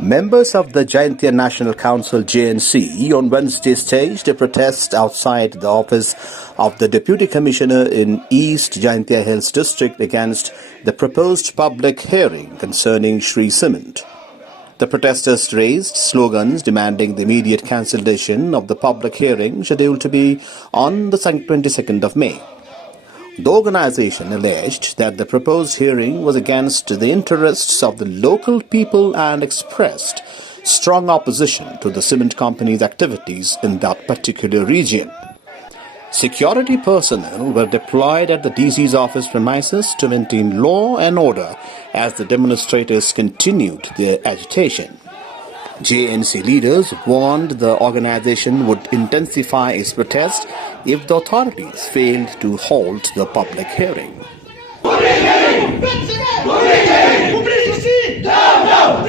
Members of the Jaintia National Council JNC on Wednesday staged a protest outside the office of the Deputy Commissioner in East Jaintia Hills District against the proposed public hearing concerning Shree Cement. The protesters raised slogans demanding the immediate cancellation of the public hearing scheduled to be on the 22nd of May. The organization alleged that the proposed hearing was against the interests of the local people and expressed strong opposition to the cement company's activities in that particular region. Security personnel were deployed at the DC's office premises to maintain law and order as the demonstrators continued their agitation. JNC leaders warned the organization would intensify its protest if the authorities failed to halt the public hearing. Down, down!